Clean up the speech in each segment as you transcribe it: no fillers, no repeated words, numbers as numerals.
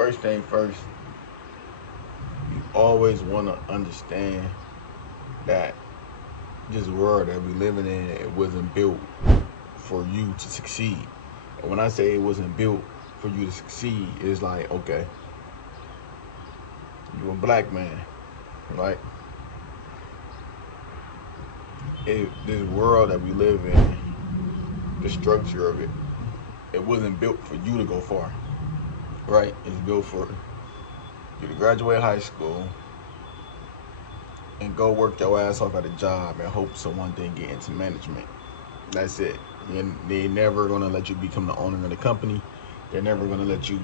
first thing first, you always want to understand that this world that we living in, it wasn't built for you to succeed. And when I say it wasn't built for you to succeed, it's like, okay, you're a black man, right? This world that we live in, the structure of it, it wasn't built for you to go far, right? It's built for you to graduate high school and go work your ass off at a job and hope so one day get into management. That's it. They're never gonna let you become the owner of the company. They're never gonna let you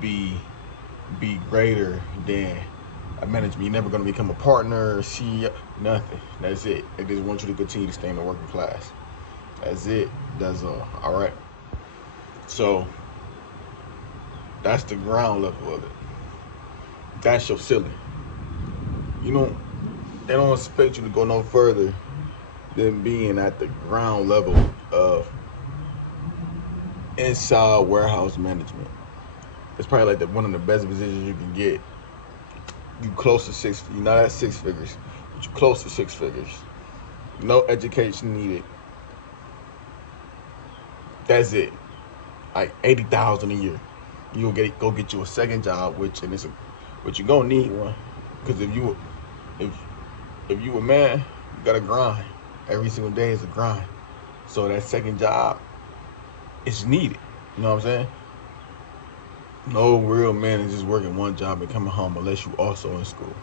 be greater than a management. You're never gonna become a partner, CEO, nothing. That's it. They just want you to continue to stay in the working class. That's it. That's all right. So that's the ground level of it. That's your ceiling. They don't expect you to go no further than being at the ground level of inside warehouse management. It's probably like one of the best positions you can get. You close to you're not at six figures, but you're close to six figures. No education needed. That's it. Like $80,000 a year. You'll go get you a second job, which you're gonna need one, because if you a man, you gotta grind. Every single day is a grind. So that second job is needed. You know what I'm saying? No real man is just working one job and coming home unless you also in school.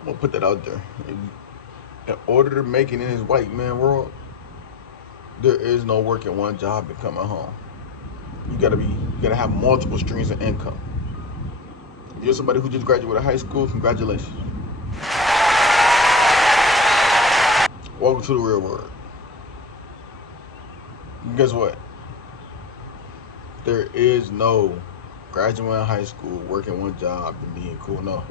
I'm gonna put that out there. In order to make it in this white man world, there is no working one job and coming home. You gotta have multiple streams of income. If you're somebody who just graduated high school, congratulations. Welcome to the real world. And guess what? There is no graduating high school, working one job, and being cool. No.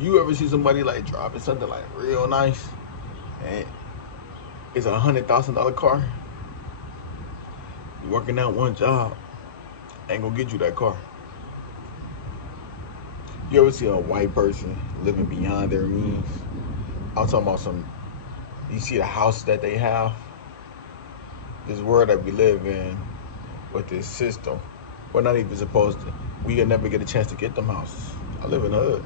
You ever see somebody like driving something like real nice, and it's $100,000 car? You working out one job ain't gonna get you that car. You ever see a white person living beyond their means? I'm talking about you see the house that they have? This world that we live in with this system, we're not even supposed to. We can never get a chance to get them houses. I live in the hood.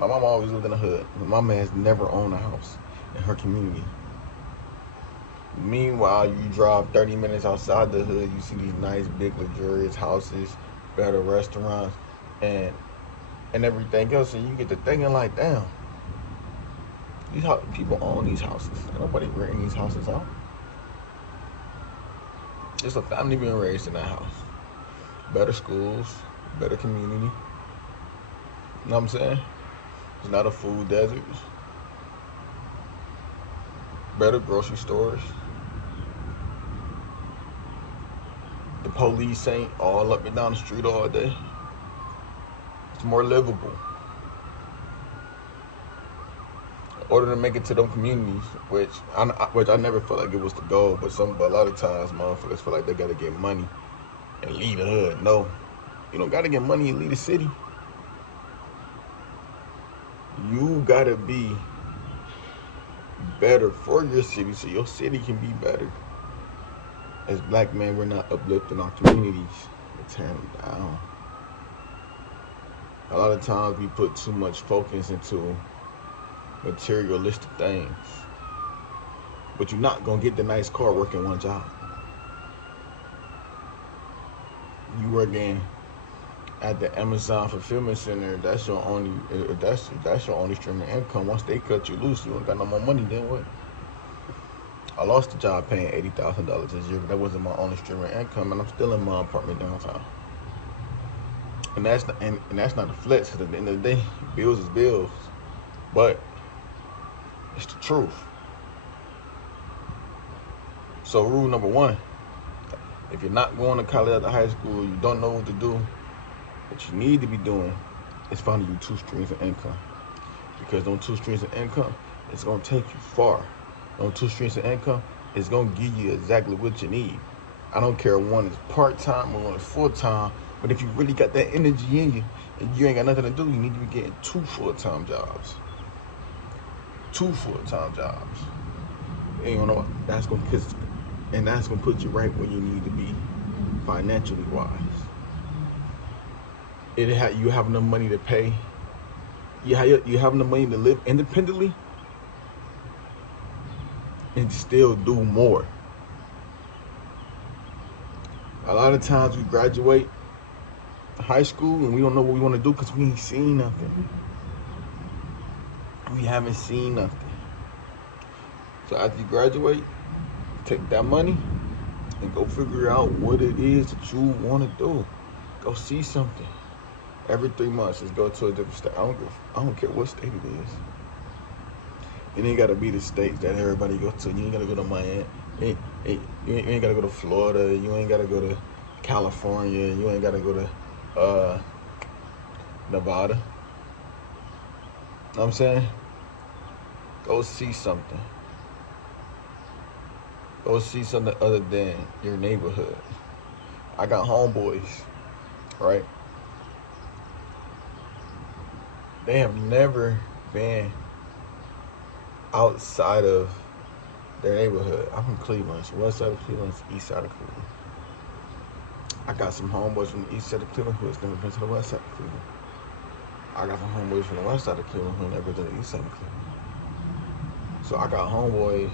My mama always lived in the hood. My mama has never owned a house in her community. Meanwhile, you drive 30 minutes outside the hood, you see these nice, big, luxurious houses, better restaurants, and everything else, and you get to thinking like, damn, people own these houses. Nobody renting these houses out. It's a family being raised in that house. Better schools, better community. You know what I'm saying? It's not a food desert. Better grocery stores. The police ain't all up and down the street all day. It's more livable. In order to make it to them communities, which I never felt like it was the goal, but a lot of times motherfuckers feel like they gotta get money and leave the hood. No, you don't gotta get money and leave the city. You gotta be better for your city so your city can be better. As black men, we're not uplifting our communities. We're tearing them down. A lot of times we put too much focus into materialistic things. But you're not gonna get the nice car working one job. You working at the Amazon fulfillment center, that's your only stream of income. Once they cut you loose, you don't got no more money, then what? I lost a job paying $80,000 this year, but that wasn't my only stream of income, and I'm still in my apartment downtown. And that's not a flex, because at the end of the day, bills is bills. But it's the truth. So rule number one, if you're not going to college after high school, you don't know what to do, what you need to be doing is finding you two streams of income. Because those two streams of income, it's going to take you far. Those two streams of income is going to give you exactly what you need. I don't care one is part-time or one is full-time, but if you really got that energy in you and you ain't got nothing to do, you need to be getting 2 full-time jobs. 2 full-time jobs. And you know that's gonna put you right where you need to be financially wise. You have enough money to pay. You have enough money to live independently and still do more. A lot of times we graduate high school and we don't know what we want to do because we ain't seen nothing. We haven't seen nothing. So after you graduate, take that money and go figure out what it is that you want to do. Go see something. Every 3 months, just go to a different state. I don't care what state it is. It ain't gotta be the states that everybody go to. You ain't gotta go to Miami. You ain't gotta go to Florida. You ain't gotta go to California. You ain't gotta go to Nevada. Know what I'm saying? Go see something. Go see something other than your neighborhood. I got homeboys, right? They have never been outside of their neighborhood. I'm from Cleveland, so west side of Cleveland is east side of Cleveland. I got some homeboys from the east side of Cleveland who has never been to the west side of Cleveland. I got some homeboys from the west side of Cleveland who never been to the east side of Cleveland. So I got homeboys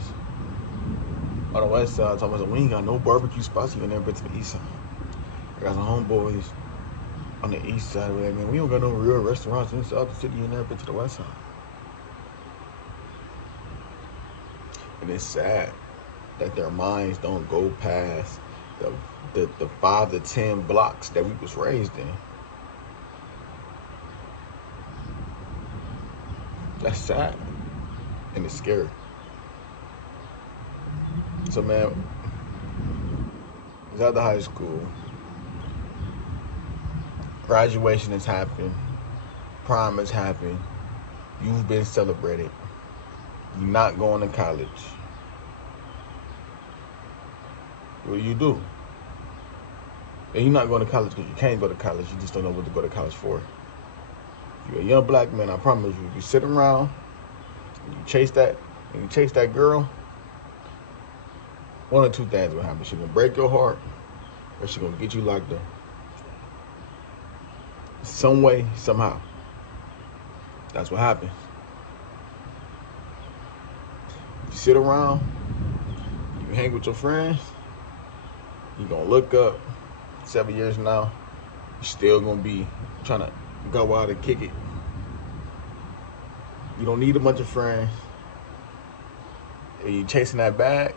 on the west side talking about, we ain't got no barbecue spots, you ain't never been to the east side. I got some homeboys on the east side where, man, we don't got no real restaurants inside the city, you ain't never been to the west side. And it's sad that their minds don't go past the 5 to 10 blocks that we was raised in. That's sad and it's scary. So man, it's after high school. Graduation has happened. Prom has happened. You've been celebrated. You're not going to college. What do? And you're not going to college because you can't go to college. You just don't know what to go to college for. If you're a young black man, I promise you, if you sit around and you chase that girl, one of 2 things will happen. She's going to break your heart or she's going to get you locked up. Some way, somehow. That's what happens. You sit around, you hang with your friends, you're going to look up 7 years from now, you're still going to be trying to go out and kick it. You don't need a bunch of friends. If you're chasing that bag,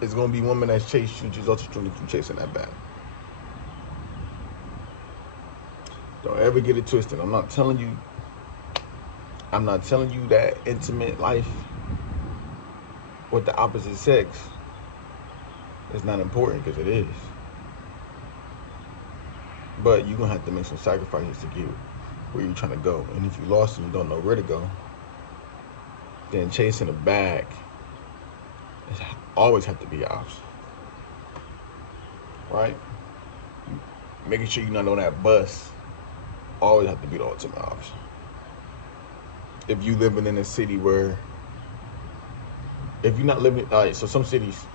it's going to be women that's chasing you just also chasing that bag. Don't ever get it twisted. I'm not telling you that intimate life with the opposite sex is not important, because it is. But you're going to have to make some sacrifices to get where you're trying to go. And if you're lost and you don't know where to go, then chasing a bag always have to be an option. Right? Making sure you're not on that bus always have to be the ultimate option. If you living in a city where, if you're not living, so some cities,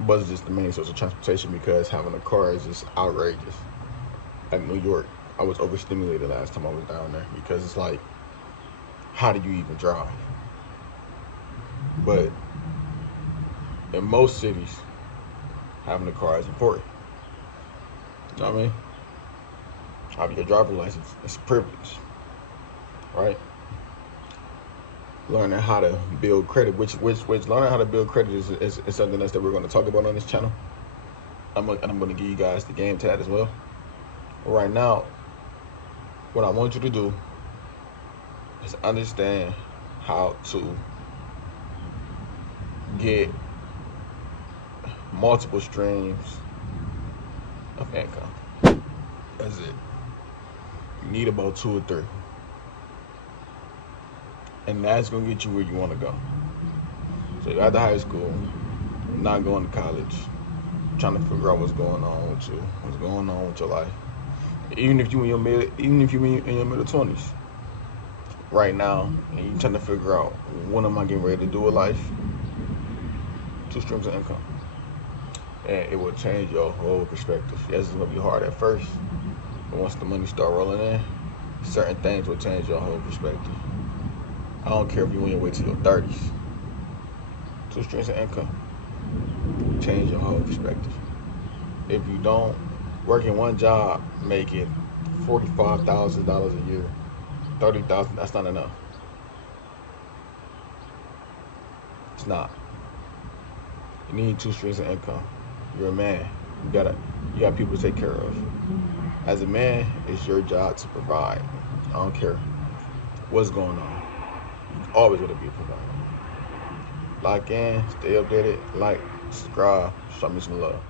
bus is just the main source of transportation because having a car is just outrageous. Like New York, I was overstimulated last time I was down there because it's like, how do you even drive? But in most cities, having a car is important. You know what I mean? Having your driver's license is a privilege, right? Learning how to build credit, which learning how to build credit is something else that we're going to talk about on this channel. I'm going to give you guys the game to that as well. But right now, what I want you to do is understand how to get multiple streams of income. That's it. You need about 2 or 3. And that's going to get you where you want to go. So you're out of high school, not going to college. trying to figure out what's going on with you, what's going on with your life. Even if you in your middle 20s right now, and you trying to figure out what am I getting ready to do with life. 2 streams of income, and it will change your whole perspective. Yes, it's gonna be hard at first, but once the money start rolling in, certain things will change your whole perspective. I don't care if you want to wait till your 30s. 2 streams of income change your whole perspective. If you don't work in one job, making $45,000 a year, $30,000, that's not enough. It's not. You need 2 streams of income. You're a man. You got people to take care of. As a man, it's your job to provide. I don't care what's going on. You're always gonna be a provider. Lock in, stay updated, like, subscribe, show me some love.